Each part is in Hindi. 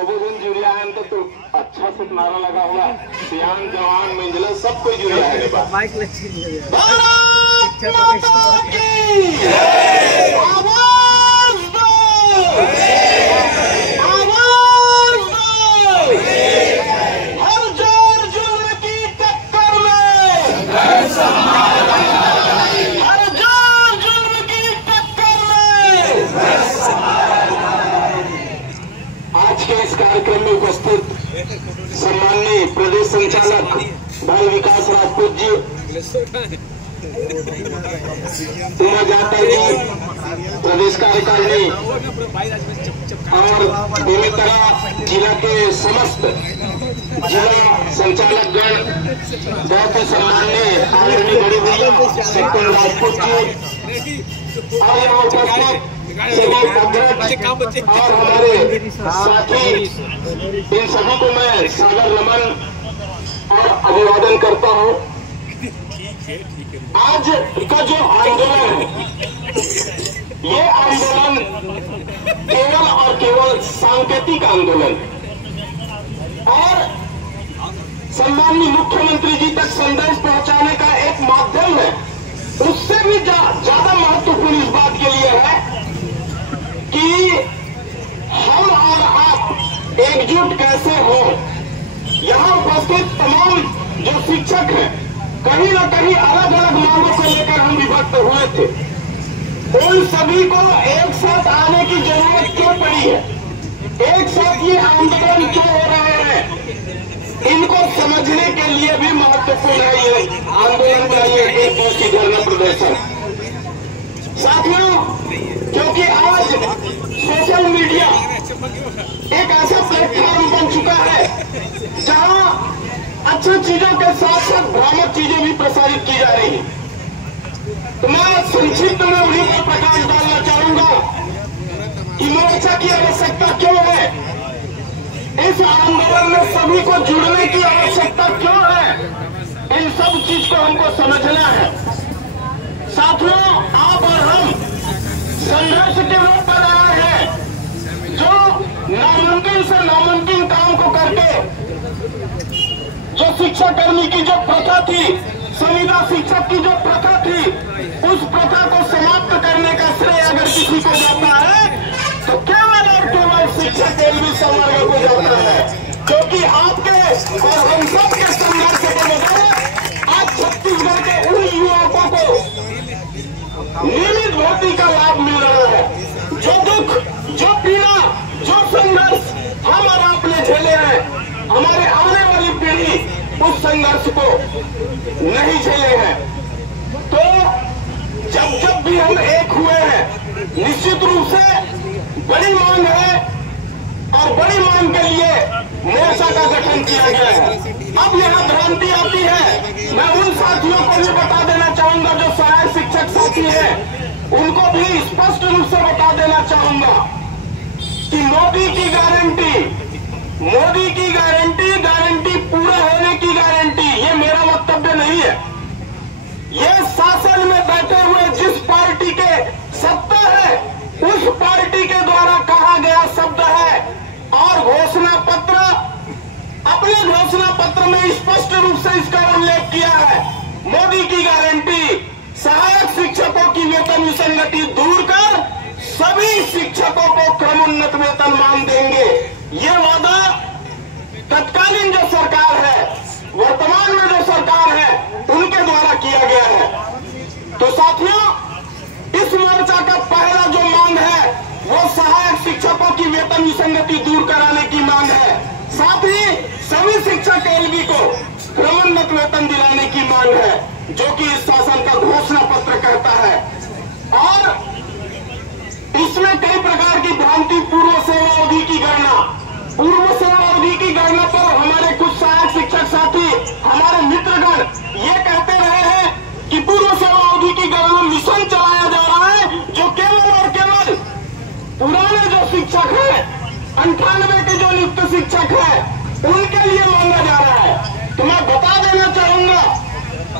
सबोजन जुड़िया है तो अच्छा से नारा लगा होगा, सियान जवान मंजिला सब कोई जुड़िया है। भारत माता की आवाज दो, आवाज दो। हर जोर जुल्म की टक्कर में, हर जोर जुल्म की टक्कर में। आज के इस कार्यक्रम में उपस्थित सम्माननीय प्रदेश संचालक भाई विकास राजपूत जी, उमा जाटव जी, प्रदेश कार्यकारिणी और बेमेतरा जिला के समस्त जिला संचालक गण, बहुत ही सम्माननीय आदरणीय बड़ी भैया सत्यन राजपूत जी और यहाँ उपस्थित सभी अग्रज और हमारे साथी, इन सभी को मैं सादर नमन और अभिवादन करता हूँ। आज का जो आंदोलन है, ये आंदोलन केवल और केवल सांकेतिक आंदोलन और सम्माननीय मुख्यमंत्री जी तक संदेश पहुंचाने का एक माध्यम है। उससे भी ज्यादा महत्वपूर्ण इस बात के लिए है कि हम और आप एकजुट कैसे हो। यहाँ उपस्थित तमाम जो शिक्षक हैं, कहीं न कहीं अलग अलग मांगों को लेकर हम विभक्त हुए थे। उन सभी को एक साथ आने की जरूरत क्यों पड़ी है, एक साथ ये आंदोलन क्यों हो रहे हैं, इनको समझने के लिए भी महत्वपूर्ण है ये आंदोलन का ये एक दिवसीय धरना प्रदर्शन। साथियों, क्योंकि आज सोशल मीडिया एक ऐसा प्लेटफॉर्म बन चुका है जहां अच्छी चीजों के साथ साथ भ्रामक चीजें भी प्रसारित की जा रही हैं। तो मैं संक्षिप्त में उन्हीं पर प्रकाश डालना चाहूंगा कि मोर्चा की आवश्यकता क्यों है, इस आंदोलन में सभी को जुड़ने की आवश्यकता क्यों है, इन सब चीज को हमको समझना है। साथियों, आप और हम संघर्ष के रूप में आए हैं, जो नामुमकिन से नामुमकिन काम को करके जो शिक्षा कर्मी की जो प्रथा थी, संविदा शिक्षक की जो प्रथा थी, उस प्रथा को समाप्त करने का श्रेय अगर किसी को जाता है तो केवल और केवल शिक्षक एलवी संवर्ग को जाता है। क्योंकि आपके और हम सब के संघर्ष के बजाय आज छत्तीसगढ़ के उन युवकों को नियमित भर्ती का लाभ मिल रहा है। जो दुख, जो पीड़ा, जो संघर्ष हम और आपने झेले हैं, हमारे आने वाली पीढ़ी उस संघर्ष को नहीं झेले हैं। तो जब जब भी हम एक हुए हैं, निश्चित रूप से बड़ी मांग है और बड़ी मांग के लिए मोर्चा का गठन किया गया है। अब यहाँ भ्रांति आती है, मैं उन साथियों को भी बता देना चाहूंगा जो सहायक शिक्षक साथी हैं, उनको भी स्पष्ट रूप से बता देना चाहूंगा कि मोदी की गारंटी पूरा होने की गारंटी, ये मेरा वक्तव्य नहीं है। ये शासन में बैठे हुए जिस पार्टी के सत्ता है, उस पार्टी के द्वारा कहा गया शब्द है और घोषणा पत्र, अपने घोषणा पत्र में स्पष्ट रूप से इसका उल्लेख किया है। मोदी की गारंटी, सहायक शिक्षकों की वेतन विसंगति दूर कर सभी शिक्षकों को क्रमोन्नत वेतन मान देंगे। ये वादा तत्कालीन जो सरकार है, वर्तमान में जो सरकार है, उनके द्वारा किया गया है। तो साथियों, इस मोर्चा का पहला जो मांग है वो सहायक शिक्षकों की वेतन विसंगति दूर कराने की मांग है। साथ ही सभी शिक्षक एलबी को क्रमोन्नत वेतन दिलाने की मांग है, जो कि इस शासन का घोषणा पत्र कहता है। और इसमें कई प्रकार की भ्रांति, पूर्व सेवा अवधि की गणना पर हमारे कुछ सहायक शिक्षक साथी, हमारे मित्रगण ये कहते रहे हैं कि पूर्व सेवा अवधि की गणना मिशन चलाया जा रहा है, जो केवल और केवल पुराने जो शिक्षक हैं, 98 के जो नियुक्त शिक्षक हैं, उनके लिए मांगा जा रहा है। तो मैं बता देना चाहूंगा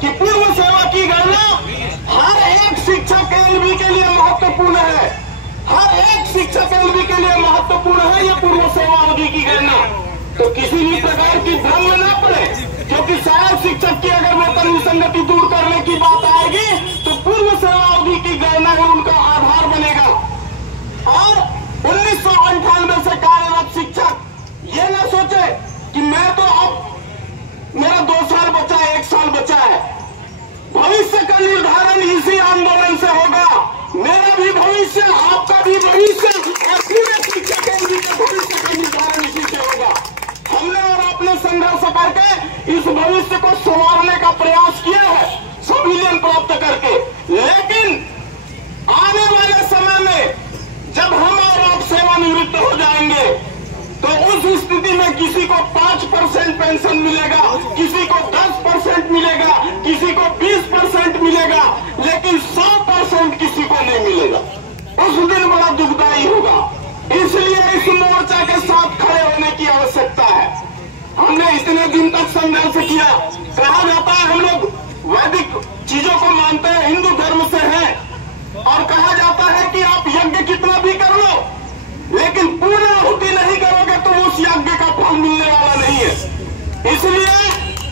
कि पूर्व सेवा की गणना हर एक शिक्षक एलबी के लिए महत्वपूर्ण है। हर एक शिक्षक एलबी के लिए महत्वपूर्ण है ये पूर्व सेवा अवधि की गणना। तो किसी भी प्रकार की भ्रम में न पड़े, क्योंकि सहायक शिक्षक की अगर वेतन विसंगति दूर करने की बात आएगी तो पूर्व सेवा अवधि की गणना ही उनका आधार बनेगा। और 1998 से कार्यरत शिक्षक ये न सोचे कि मैं तो अब मेरा 2 साल बचा है, 1 साल बचा है। भविष्य का निर्धारण इसी आंदोलन से होगा। मेरा भी भविष्य, आपका भी भविष्य और पूरे शिक्षक के भविष्य का निर्धारण इसी से होगा। हमने और आपने संघर्ष करके इस भविष्य को संवारने का प्रयास किया है, संविलियन प्राप्त करके। लेकिन आने वाले समय में जब हम और आप सेवानिवृत्त हो जाएंगे तो उस स्थिति में किसी को 5% पेंशन मिलेगा, किसी को 10% मिलेगा, किसी को 20% मिलेगा, लेकिन 100% किसी को नहीं मिलेगा। उस दिन बड़ा दुखदायी होगा। इसलिए इस मोर्चा के साथ खड़े होने की आवश्यकता है। हमने इतने दिन तक संघर्ष किया। कहा जाता है हम लोग वैदिक चीजों को मानते हैं, हिंदू धर्म से हैं, और कहा जाता है कि आप यज्ञ कितना भी कर लो, लेकिन पूर्ण आहुति नहीं करोगे तो उस यज्ञ का फल मिलने वाला नहीं है। इसलिए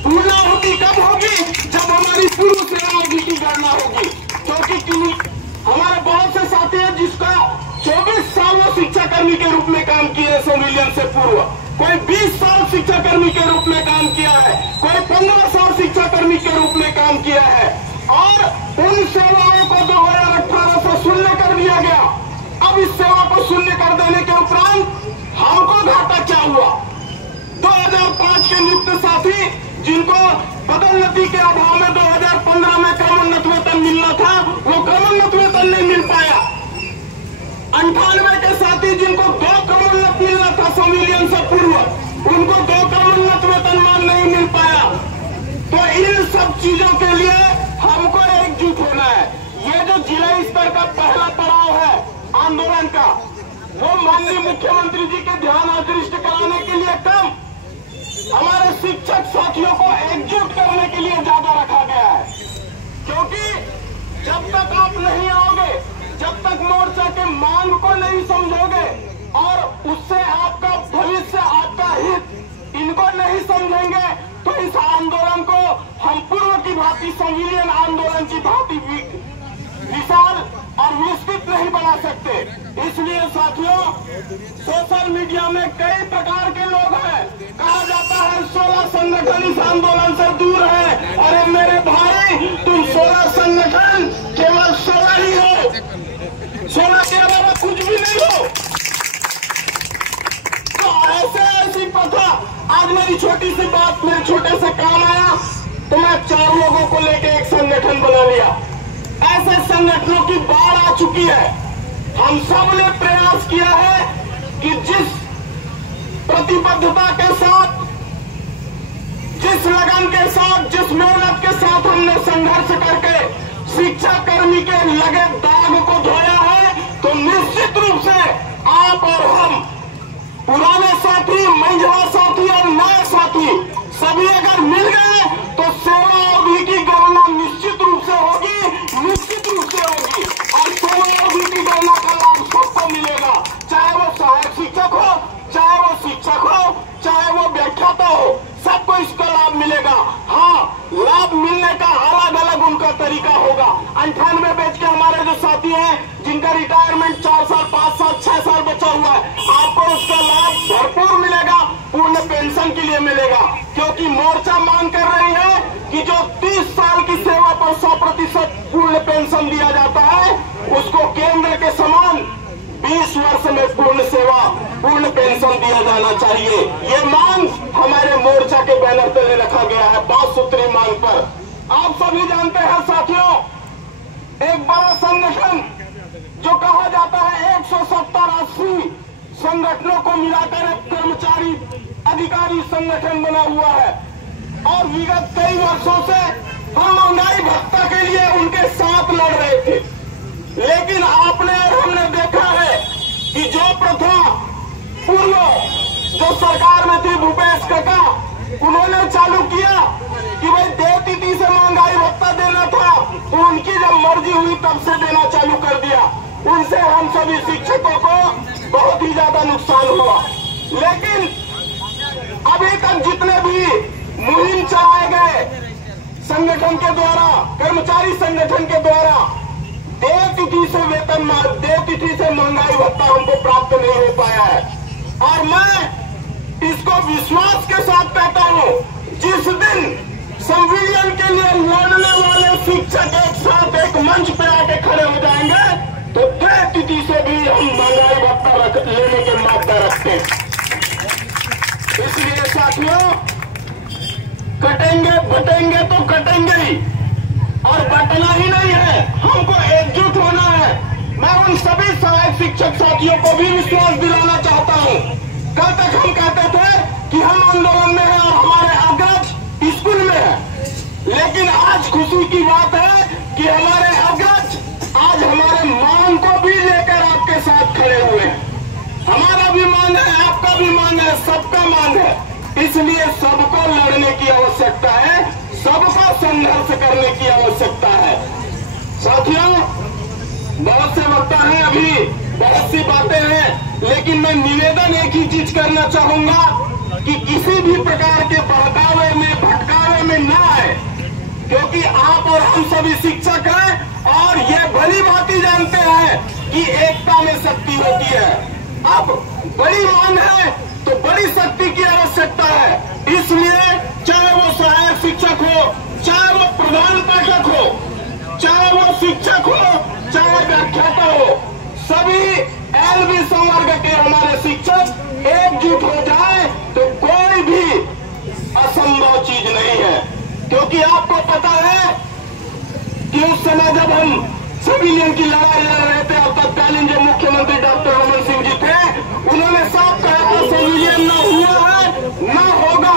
पूर्ण आहुति कब होगी? जब हमारी पूर्व सेवा अवधि की गणना होगी। क्योंकि हमारे बहुत से साथी हैं जिसका 24 साल वो शिक्षाकर्मी के रूप में काम किए हैं संविलियन से पूर्व, कोई 20 साल शिक्षाकर्मी के रूप में काम किया है, कोई 15 साल शिक्षाकर्मी के रूप में काम किया है, और उन सेवाओं को 2018 से शून्य कर दिया गया। अब इस सेवा को शून्य कर देने के उपरांत हमको घाटा क्या हुआ? 2005 के नियुक्त साथी जिनको पदोन्नति के अभाव में 2015 में क्रमोन्नत वेतन मिलना था, वो क्रमोन्नत वेतन नहीं मिल पाया। 98 के साथी जिनको 2 क्रमोन्नत मिलना था संविलियन से पूर्व, उनको 2 क्रमोन्नत वेतनमान नहीं मिल पाया। तो इन सब चीजों के लिए हमको एकजुट होना है। ये जो जिला स्तर का पहला पड़ाव है आंदोलन का, वो माननीय मुख्यमंत्री जी के ध्यान आकृष्ट कराने के लिए कम, हमारे शिक्षक साथियों को एकजुट करने के लिए ज्यादा रखा गया है। क्योंकि जब तक आप नहीं आओगे, जब तक मोर्चा के मांग को नहीं समझोगे और उससे आपका भविष्य, आपका हित इनको नहीं समझेंगे, तो इस आंदोलन को हम पूर्व की भांति संविलियन आंदोलन की भांति विशाल और विस्तृत नहीं बना सकते। इसलिए साथियों, सोशल मीडिया में कई प्रकार के लोग हैं। कहा जाता है 16 संगठन इस आंदोलन से दूर है। अरे मेरे भाई, तुम 16 संगठन केवल 16 ही हो, 16 के अलावा कुछ भी नहीं हो। तो ऐसी प्रथा, आज मेरी छोटी सी बात मेरे छोटे से काम आया तो मैं 4 लोगों को लेके एक संगठन बना लिया। ऐसे संगठनों की बाढ़ आ चुकी है। हम सब ने प्रयास किया है कि जिस प्रतिबद्धता के साथ, जिस लगन के साथ, जिस मेहनत के साथ हमने संघर्ष करके शिक्षा कर्मी के लगे दाग को धोया है, तो निश्चित रूप से आप और हम, पुराने साथी, मंझला साथी और नए साथी, सभी अगर मिल गए तो सेवा अवधि की गणना निश्चित रूप से होगी, निश्चित रूप से होगी। और सेवा अवधि की गणना का लाभ सबको मिलेगा, चाहे वो सहायक शिक्षक हो, चाहे वो शिक्षक हो, चाहे वो व्याख्याता हो, सबको इसका लाभ मिलेगा। हाँ, लाभ मिलने का अलग अलग उनका तरीका होगा। 98 बैच के हमारे जो साथी हैं जिनका रिटायरमेंट 4 साल, 5 साल, 6 साल बचा हुआ है, आपको उसका लाभ भरपूर मिलेगा, पूर्ण पेंशन के लिए मिलेगा। क्योंकि मोर्चा मांग कर रही है कि जो 30 साल की सेवा पर 100% पूर्ण पेंशन दिया जाता है, उसको केंद्र के समान 20 वर्ष में पूर्ण सेवा, पूर्ण पेंशन दिया जाना चाहिए। ये मांग हमारे मोर्चा के बैनर तले रखा गया है, 5 सूत्री मांग पर। आप सभी जानते हैं साथियों, एक बड़ा संगठन जो कहा जाता है 170-80 संगठनों को मिलाकर एक कर्मचारी अधिकारी संगठन बना हुआ है। और विगत कई वर्षों से हम महंगाई भत्ता के लिए उनके साथ लड़ रहे थे। लेकिन आपने और हमने देखा है कि जो प्रथा पूर्व जो सरकार में थी, भूपेश काका, उन्होंने चालू किया कि भाई देवतिथि से महंगाई भत्ता देना था, तो उनकी जब मर्जी हुई तब से देना चालू कर दिया। उनसे हम सभी शिक्षकों को लेकिन अभी तक जितने भी मुहिम चलाए गए संगठन के द्वारा, कर्मचारी संगठन के द्वारा, देय तिथि से वेतन, देय तिथि से महंगाई भत्ता हमको प्राप्त नहीं हो पाया है। और मैं इसको विश्वास के साथ कहता हूं, जिस दिन संविलियन के लिए लड़ने वाले शिक्षक एक साथ एक मंच पे आके खड़े हो जाएंगे तो देय तिथि से भी हम महंगाई भत्ता लेने के मामला रखते हैं। इसलिए साथियों, कटेंगे बटेंगे तो कटेंगे ही, और बटना ही नहीं है, हमको एकजुट होना है। मैं उन सभी सहायक शिक्षक साथियों को भी विश्वास दिलाना चाहता हूं। कल तक हम कहते थे कि हम आंदोलन में हैं और हमारे अग्रज स्कूल में है, लेकिन आज खुशी की बात है कि हमारे अग्रज आज हमारे मांग को भी लेकर आपके साथ खड़े हुए हैं। हमारा भी मांग है, आपका भी मांग है, सबका मांग है। इसलिए सबको लड़ने की आवश्यकता है, सबको संघर्ष करने की आवश्यकता है। साथियों, बहुत से वक्ता हैं, अभी बहुत सी बातें हैं, लेकिन मैं निवेदन एक ही चीज करना चाहूंगा कि किसी भी प्रकार के बहकावे में भटकावे में न आए, क्योंकि आप और हम सभी शिक्षक हैं और ये भली भांति जानते हैं कि एकता में शक्ति होती है। अब बड़ी मांग है तो बड़ी शक्ति की आवश्यकता है। इसलिए चाहे वो सहायक शिक्षक हो, चाहे वो प्रधान पाठक हो, चाहे वो शिक्षक हो, चाहे व्याख्याता हो, सभी एलबी संवर्ग के हमारे शिक्षक एकजुट हो जाए तो कोई भी असंभव चीज नहीं है। क्योंकि आपको पता है कि उस समय जब हम सिविलियन की लड़ाई लड़ रहे थे और तत्कालीन जो मुख्यमंत्री डॉक्टर रमन सिंह जी थे, उन्होंने साफ कहा था सिविलियन न हुआ है न होगा,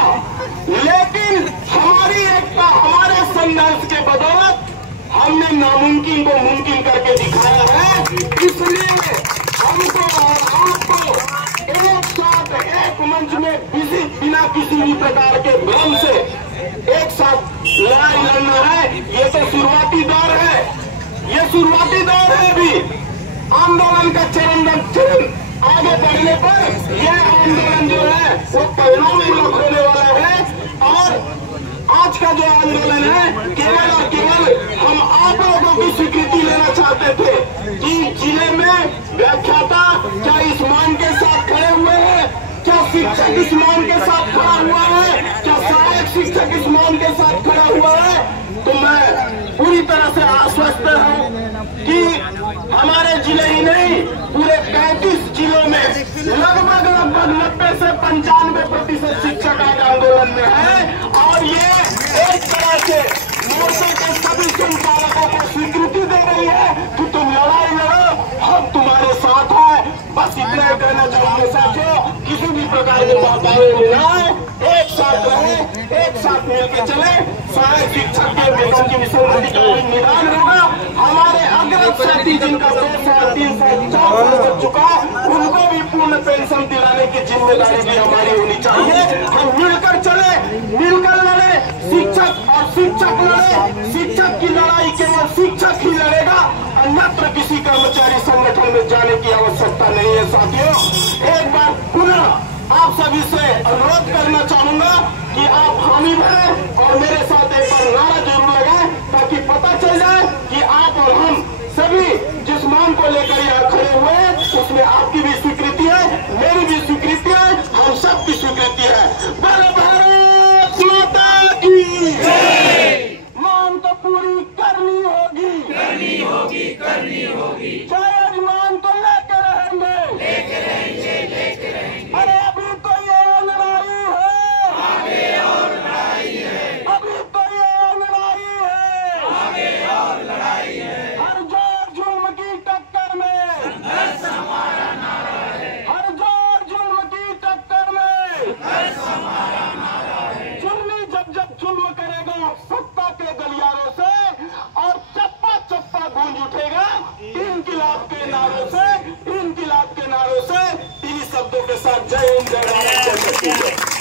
लेकिन हमारी एकता, हमारे संघर्ष के बदौलत हमने नामुमकिन को मुमकिन करके दिखाया है। इसलिए हमको और आपको एक साथ एक मंच में बिना किसी भी प्रकार के भ्रम से एक साथ लड़ाई लड़ना है। ये तो शुरुआती दौर है, ये शुरुआती दौर है। अभी आंदोलन का चरण आगे बढ़ने पर यह आंदोलन जो है वो परिणामूलक होने वाला है। और आज का जो आंदोलन है, केवल और केवल हम आप लोगों की स्वीकृति लेना चाहते थे कि जिले में व्याख्याता क्या इस मांग के साथ खड़े हुए हैं, क्या शिक्षक इस मांग के साथ खड़ा हुआ है, क्या सहायक शिक्षक इस मांग के साथ खड़ा हुआ है। तो मैं पूरी तरह से आश्वस्त हूं कि हमारे जिले ही नहीं, पूरे 35 जिलों में लगभग 90 से 95% शिक्षक आज आंदोलन में है। और ये एक तरह से मोर्चे के सभी संचालकों को स्वीकृति दे रही है कि तुम लड़ाई लड़ो, हम तुम्हारे साथ हैं। बस इतना ही कहना चाहूंगा साथियों, किसी भी प्रकार के बहकावे में न आए, एक साथ रहे, एक साथ मिलकर चले। सहायक शिक्षक के वेतन की विसंगति का भी निदान होगा। हमारे अग्रज साथी जिनका 2 साल 3 साल 4 साल हो चुका, उनको भी पूर्ण पेंशन दिलाने की जिम्मेदारी भी हमारी होनी चाहिए। हम मिलकर चले, मिलकर लड़े, शिक्षक और शिक्षक लड़े। शिक्षक की लड़ाई केवल शिक्षक ही लड़ेगा, अन्यत्र किसी कर्मचारी संगठन में जाने की आवश्यकता नहीं है। साथियों, एक बार पुनः आप सभी से अनुरोध करना चाहूंगा कि आप हामी भरें और मेरे साथ एक बार नारा जरूर लगाएं, ताकि पता चल जाए कि आप और हम सभी जिस मांग को लेकर यहाँ खड़े हुए हैं उसमें आपकी भी स्वीकृति है, मेरी भी स्वीकृति है, हम सब की स्वीकृति है। भारत माता की मांग तो पूरी करनी होगी, करनी होगी, करनी होगी। चाहे मांग तो लेकर रहेंगे, लेकर रहेंगे, लेकर रहेंगे। अरे अभी तो ये लड़ाई है, आगे और लड़ाई है। अभी तो ये लड़ाई है, आगे और लड़ाई है। हर जोर जुल्म की टक्कर में संघर्ष हमारा नारा है। हर जोर जुल्म की टक्कर में संघर्ष हमारा नारा है। जुल्मी जब जब जुल्म करेगा सत्ता के गलियारों से और चप्पा चप्पा गूंज उठेगा इनकिलाब के नारों से, इनकिलाब के नारों से। इन्हीं शब्दों के साथ जय हिंद, जय भारत, जय।